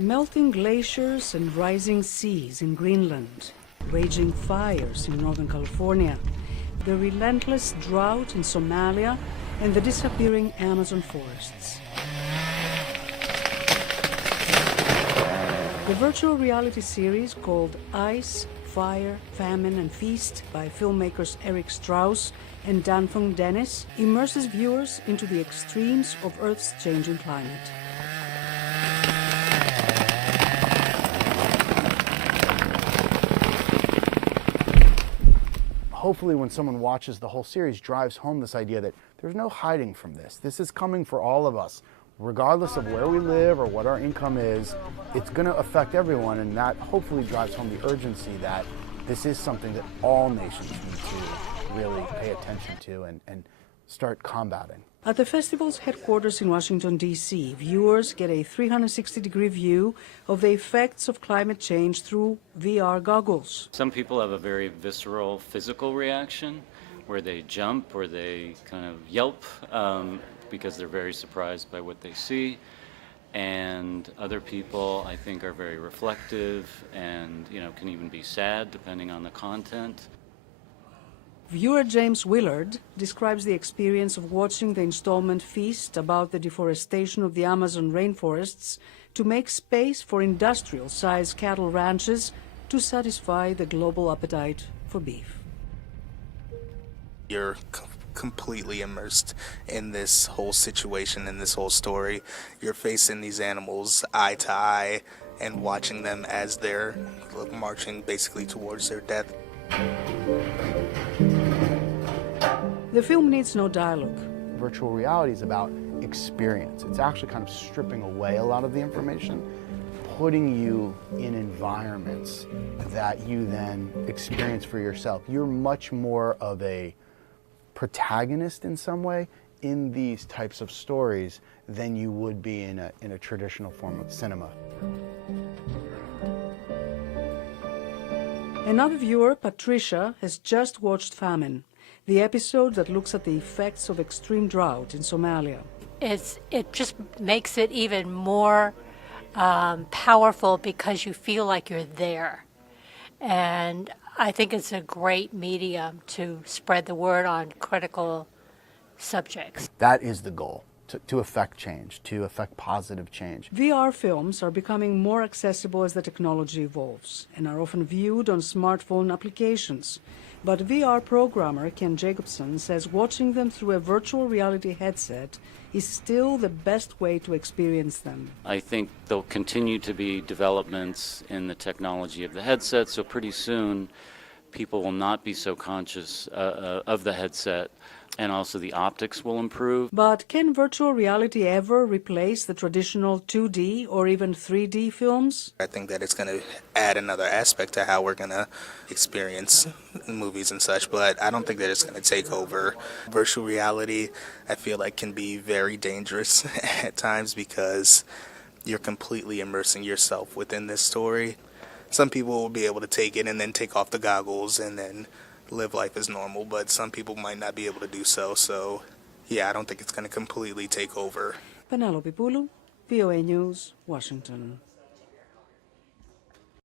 Melting glaciers and rising seas in Greenland, raging fires in Northern California, the relentless drought in Somalia, and the disappearing Amazon forests. The virtual reality series called Ice, Fire, Famine, and Feast by filmmakers Eric Strauss and Danfeng Dennis immerses viewers into the extremes of Earth's changing climate. Hopefully when someone watches the whole series, drives home this idea that there's no hiding from this. This is coming for all of us. Regardless of where we live or what our income is, it's going to affect everyone, and that hopefully drives home the urgency that this is something that all nations need to really pay attention to and start combating. At the festival's headquarters in Washington, D.C., viewers get a 360-degree view of the effects of climate change through VR goggles. Some people have a very visceral physical reaction where they jump or they kind of yelp because they're very surprised by what they see. And other people, I think, are very reflective and, can even be sad depending on the content. Viewer James Willard describes the experience of watching the installment Feast about the deforestation of the Amazon rainforests to make space for industrial-sized cattle ranches to satisfy the global appetite for beef. You're completely immersed in this whole situation, in this whole story. You're facing these animals eye to eye and watching them as they're marching basically towards their death. The film needs no dialogue. Virtual reality is about experience. It's actually kind of stripping away a lot of the information, putting you in environments that you then experience for yourself. You're much more of a protagonist in some way in these types of stories than you would be in a traditional form of cinema. Another viewer, Patricia, has just watched Famine, the episode that looks at the effects of extreme drought in Somalia. It just makes it even more powerful because you feel like you're there. And I think it's a great medium to spread the word on critical subjects. That is the goal, to affect change, to affect positive change. VR films are becoming more accessible as the technology evolves and are often viewed on smartphone applications. But VR programmer Ken Jacobson says watching them through a virtual reality headset is still the best way to experience them. I think there'll continue to be developments in the technology of the headset, so pretty soon people will not be so conscious of the headset, and also the optics will improve. But can virtual reality ever replace the traditional 2D or even 3D films? I think that it's going to add another aspect to how we're going to experience movies and such, but I don't think that it's going to take over. Virtual reality, I feel like, can be very dangerous at times because you're completely immersing yourself within this story. Some people will be able to take it and then take off the goggles and then live life as normal, but some people might not be able to do so. So, yeah, I don't think it's going to completely take over. Penelope Pulu, VOA News, Washington.